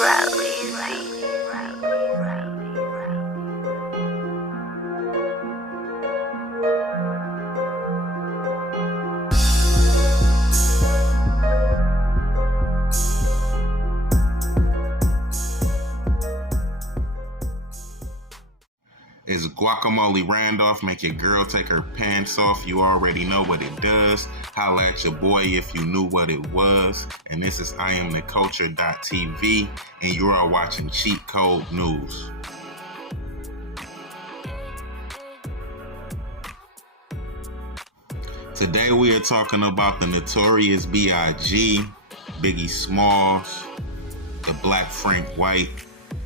Is Guacamole Randolph make your girl take her pants off? You already know what it does. Holla at your boy if you knew what it was. And this is IamTheCulture.tv, and you are watching Cheat Code News. Today we are talking about the Notorious B.I.G, Biggie Smalls, the Black Frank White.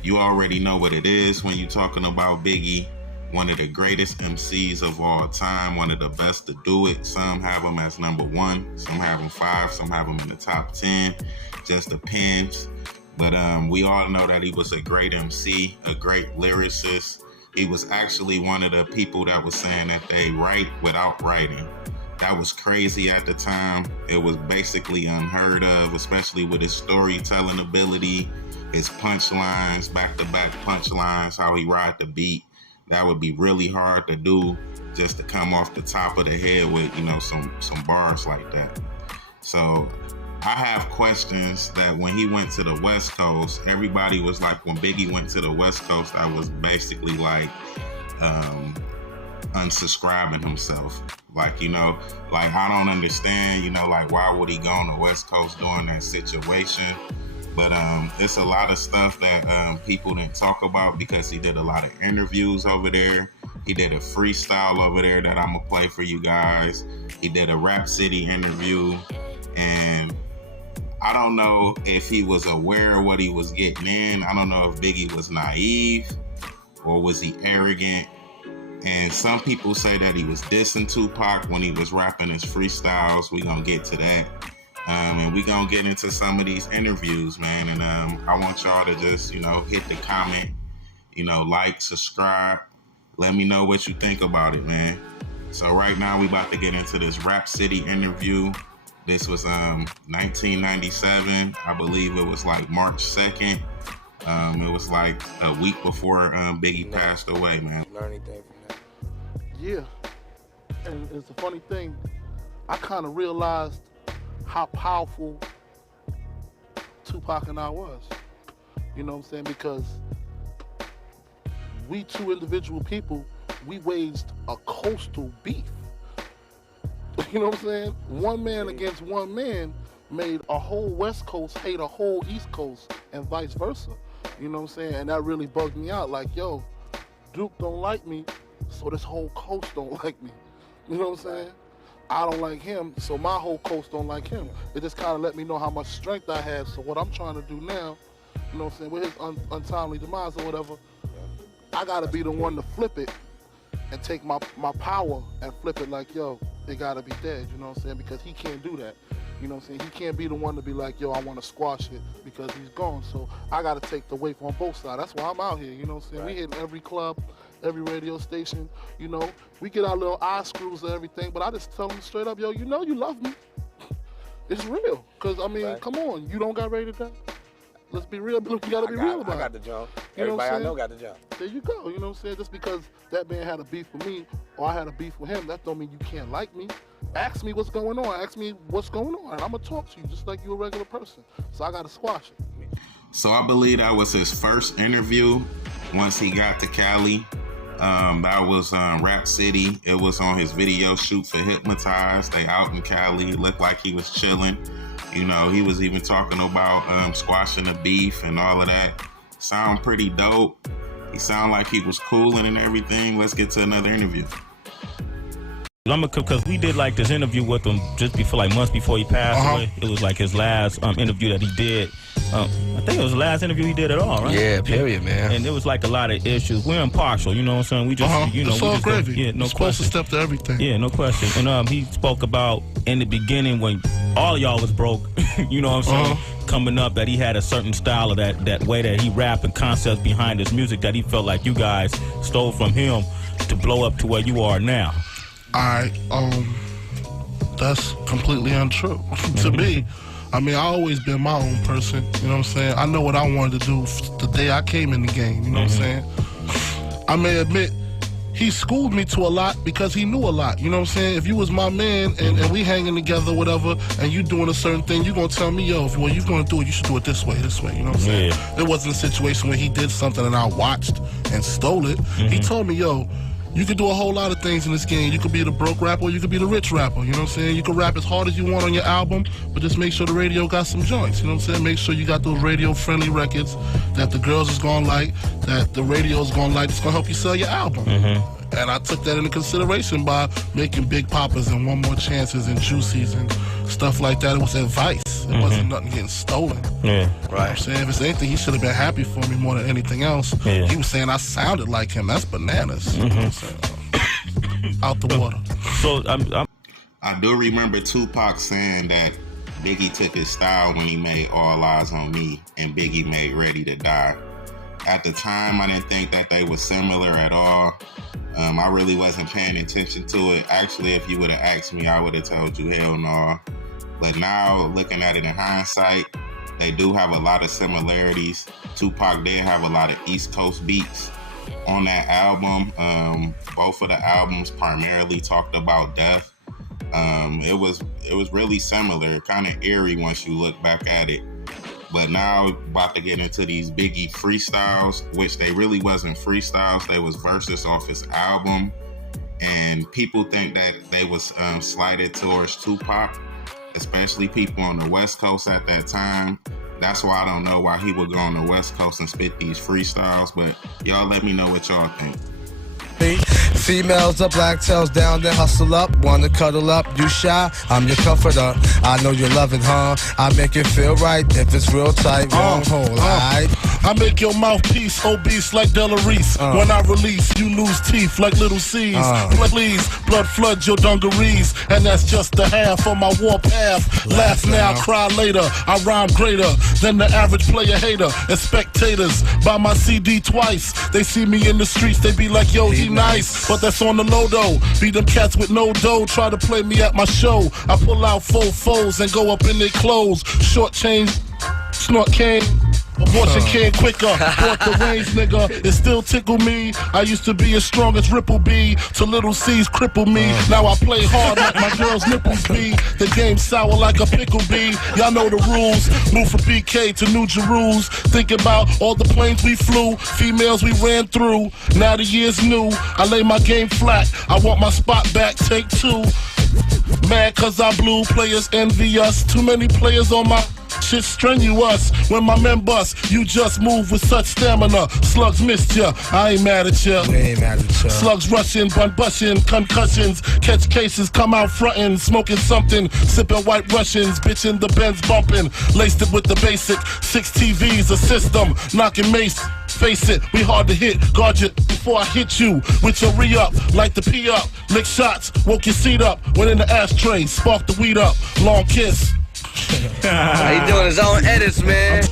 You already know what it is when you're talking about Biggie. One of the greatest MCs of all time, one of the best to do it. Some have him as number one, some have him 5, some have him in the top 10. Just depends. But we all know that he was a great MC, a great lyricist. He was actually one of the people that was saying that they write without writing. That was crazy at the time. It was basically unheard of, especially with his storytelling ability, his punchlines, back-to-back punchlines, how he ride the beat. That would be really hard to do, just to come off the top of the head with, some bars like that. So I have questions that when he went to the West Coast, everybody was like, when Biggie went to the West Coast, I was basically like unsubscribing himself. Like, I don't understand, why would he go on the West Coast during that situation? But it's a lot of stuff that people didn't talk about because he did a lot of interviews over there. He did a freestyle over there that I'm going to play for you guys. He did a Rap City interview. And I don't know if he was aware of what he was getting in. I don't know if Biggie was naive or was he arrogant. And some people say that he was dissing Tupac when he was rapping his freestyles. We're going to get to that. And we're going to get into some of these interviews, man. And I want y'all to just, hit the comment, like, subscribe. Let me know what you think about it, man. So right now we about to get into this Rap City interview. This was 1997. I believe it was like March 2nd. It was like a week before Biggie passed away, man. Learn anything from that? Yeah. And it's a funny thing. I kind of realized how powerful Tupac and I was. You know what I'm saying? Because we two individual people, we waged a coastal beef. You know what I'm saying? One man against one man made a whole West Coast hate a whole East Coast and vice versa. You know what I'm saying? And that really bugged me out. Like, yo, Duke don't like me, so this whole coast don't like me. You know what I'm saying? I don't like him, so my whole coast don't like him. It just kind of let me know how much strength I had. So what I'm trying to do now, you know what I'm saying, with his untimely demise or whatever, I got to be the one to flip it and take my power and flip it like, yo, it got to be dead, you know what I'm saying, because he can't do that. You know what I'm saying? He can't be the one to be like, yo, I want to squash it because he's gone. So I got to take the weight on both sides. That's why I'm out here, you know what I'm saying? Right. We hitting every club, every radio station, we get our little eye screws and everything, but I just tell them straight up, yo, you love me. It's real. Because, right. Come on, you don't got ready to die? Let's be real, you got to be real about it. I got the jump. Everybody I know got the jump. There you go, you know what I'm saying? Just because that man had a beef with me or I had a beef with him, that don't mean you can't like me. Ask me what's going on. Ask me what's going on. I'm going to talk to you just like you're a regular person. So I got to squash it. So I believe that was his first interview once he got to Cali. That was Rap City. It was on his video shoot for Hypnotized. They out in Cali. It looked like he was chilling. He was even talking about squashing the beef and all of that. Sound pretty dope. He sound like he was cooling and everything. Let's get to another interview. Because we did like this interview with him just before, like months before he passed away. It was like his last interview that he did. I think it was the last interview he did at all, right? Yeah, period, man. And there was like a lot of issues. We're impartial, you know what I'm saying? We just, it's all gravy. Yeah, no supposed question. to step to everything. Yeah, no question. And he spoke about in the beginning when all of y'all was broke, you know what I'm saying? Coming up, that he had a certain style of that way that he rapped and concepts behind his music that he felt like you guys stole from him to blow up to where you are now. That's completely untrue to me. I mean, I always been my own person, you know what I'm saying? I know what I wanted to do the day I came in the game, you know what I'm saying? I may admit, he schooled me to a lot because he knew a lot, you know what I'm saying? If you was my man and we hanging together, whatever, and you doing a certain thing, you gonna tell me, yo, if you're gonna do it, you should do it this way, you know what I'm saying? Yeah. There wasn't a situation where he did something and I watched and stole it. He told me, yo, you can do a whole lot of things in this game. You could be the broke rapper or you could be the rich rapper, you know what I'm saying? You can rap as hard as you want on your album, but just make sure the radio got some joints, you know what I'm saying? Make sure you got those radio-friendly records that the girls is gonna like, that the radio is gonna like, that's gonna help you sell your album. And I took that into consideration by making Big Papas and One More Chances and Juicies and stuff like that. It was advice. It wasn't nothing getting stolen. Yeah. You know what I'm saying? If it's anything, he should have been happy for me more than anything else. Yeah. He was saying I sounded like him. That's bananas. You know what I'm saying? Out the water. So I do remember Tupac saying that Biggie took his style when he made All Eyes on Me and Biggie made Ready to Die. At the time, I didn't think that they were similar at all. I really wasn't paying attention to it. Actually, if you would have asked me, I would have told you hell no. But now, looking at it in hindsight, they do have a lot of similarities. Tupac did have a lot of East Coast beats on that album. Both of the albums primarily talked about death. It was really similar, kind of eerie once you look back at it. But now about to get into these Biggie freestyles, which they really wasn't freestyles. They was verses off his album. And people think that they was slighted towards Tupac, especially people on the West Coast at that time. That's why I don't know why he would go on the West Coast and spit these freestyles. But y'all let me know what y'all think. Females are black tails down, they hustle up. Wanna cuddle up, you shy, I'm your comforter. I know you love it, huh? I make it feel right if it's real tight, wrong hole, alright? I make your mouthpiece obese like Della Reese. When I release, you lose teeth like little C's. Please, blood flood your dungarees. And that's just the half of my war path. Laugh now, cry later. I rhyme greater than the average player hater. And spectators buy my CD twice. They see me in the streets, they be like, yo, he nice. But that's on the low though. Be them cats with no dough, try to play me at my show. I pull out 4 foes and go up in their clothes. Short change, snort cane. Abortion came quicker, bought the range, nigga. It still tickle me. I used to be as strong as Ripple B, till little C's cripple me. Now I play hard like my girl's nipples be. The game sour like a pickle bee. Y'all know the rules. Move from BK to New Jerusalem. Think about all the planes we flew, females we ran through. Now the year's new. I lay my game flat. I want my spot back. Take 2. Mad cause I blew. Players envy us. Too many players on my shit strenuous. When my men bust, you just move with such stamina. Slugs missed ya, I ain't mad at ya. Slugs rushing, bun bushing, concussions. Catch cases, come out frontin', smoking something, sipping white Russians, bitchin' the Benz bumping. Laced it with the basic 6 TVs, a system, knocking mace. Face it, we hard to hit. Guard you before I hit you with your re-up, like the P-up. Lick shots, woke your seat up. Went in the ashtray, sparked the weed up. Long kiss. He doing his own edits, man.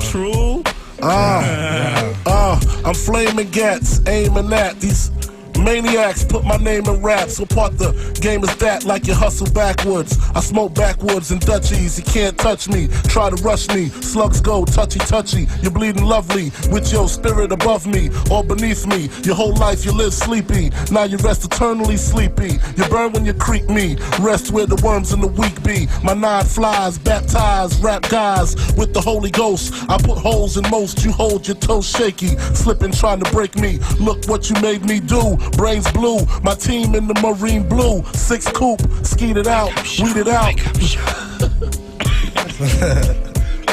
True. I'm flaming gats, aiming at these maniacs. Put my name in rap, so part the game is that. Like you hustle backwards, I smoke backwoods and Dutchies. You can't touch me, try to rush me. Slugs go touchy touchy. You're bleeding lovely with your spirit above me or beneath me. Your whole life you live sleepy, now you rest eternally sleepy. You burn when you creep me, rest where the worms and the weak be. My 9 flies, baptized, rap guys with the Holy Ghost. I put holes in most, you hold your toes shaky, slipping trying to break me. Look what you made me do. Brains blue, my team in the marine blue. 6 coupe, skeet it out, weed it out.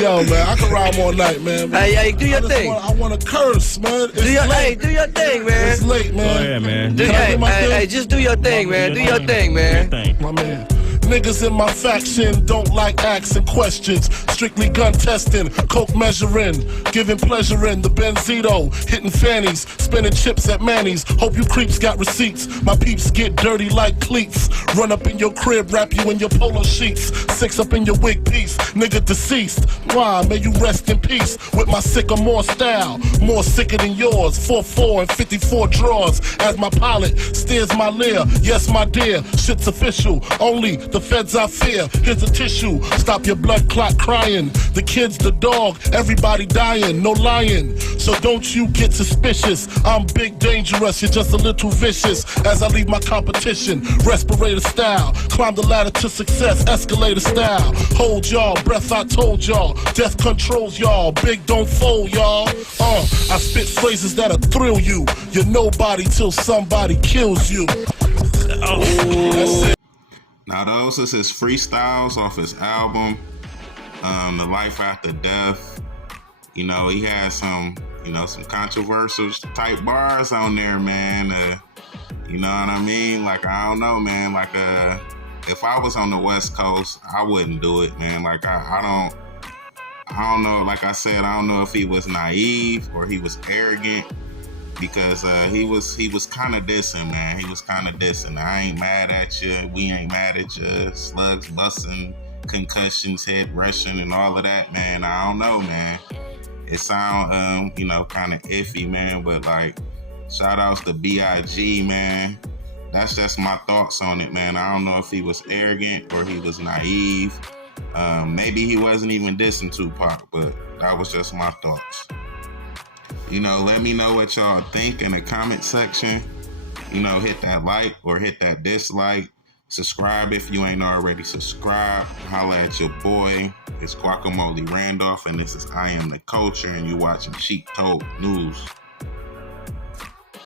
Yo, man, I can rhyme all night, man. Hey, do your thing. I want to curse, man. It's Hey, do your thing, man. It's late, man. Oh, yeah, man. Hey, just do your thing, man. Do your thing, man. My man. Niggas in my faction don't like asking questions. Strictly gun testing, coke measuring, giving pleasure in the Benzito, hitting fannies, spinning chips at Manny's. Hope you creeps got receipts. My peeps get dirty like cleats. Run up in your crib, wrap you in your polo sheets. 6 up in your wig piece, nigga deceased. Why? May you rest in peace with my sicker more style, more sicker than yours. 4-4 and 54 draws as my pilot steers my leer. Yes, my dear, shit's official. Only The feds I fear, here's a tissue, stop your blood clot crying. The kids, the dog, everybody dying, no lying. So don't you get suspicious, I'm big dangerous, you're just a little vicious. As I leave my competition, respirator style, climb the ladder to success, escalator style. Hold y'all, breath I told y'all, death controls y'all, big don't fold y'all. I spit phrases that'll thrill you, you're nobody till somebody kills you. Now those is his freestyles off his album, The Life After Death. You know, he had some, some controversial type bars on there, man. You know what I mean? Like, I don't know, man. Like, if I was on the West Coast, I wouldn't do it, man. Like, I don't know. Like I said, I don't know if he was naive or he was arrogant, because he was kind of dissing, man. He was kind of dissing. I ain't mad at you. We ain't mad at you. Slugs busting, concussions, head rushing, and all of that, man. I don't know, man. It sound, kind of iffy, man. But like, shout outs to B.I.G, man. That's just my thoughts on it, man. I don't know if he was arrogant or he was naive. Maybe he wasn't even dissing Tupac, but that was just my thoughts. Let me know what y'all think in the comment section. Hit that like or hit that dislike. Subscribe if you ain't already subscribed. Holla at your boy. It's Guacamole Randolph, and this is I Am the Culture, and you watching Cheap Toad News.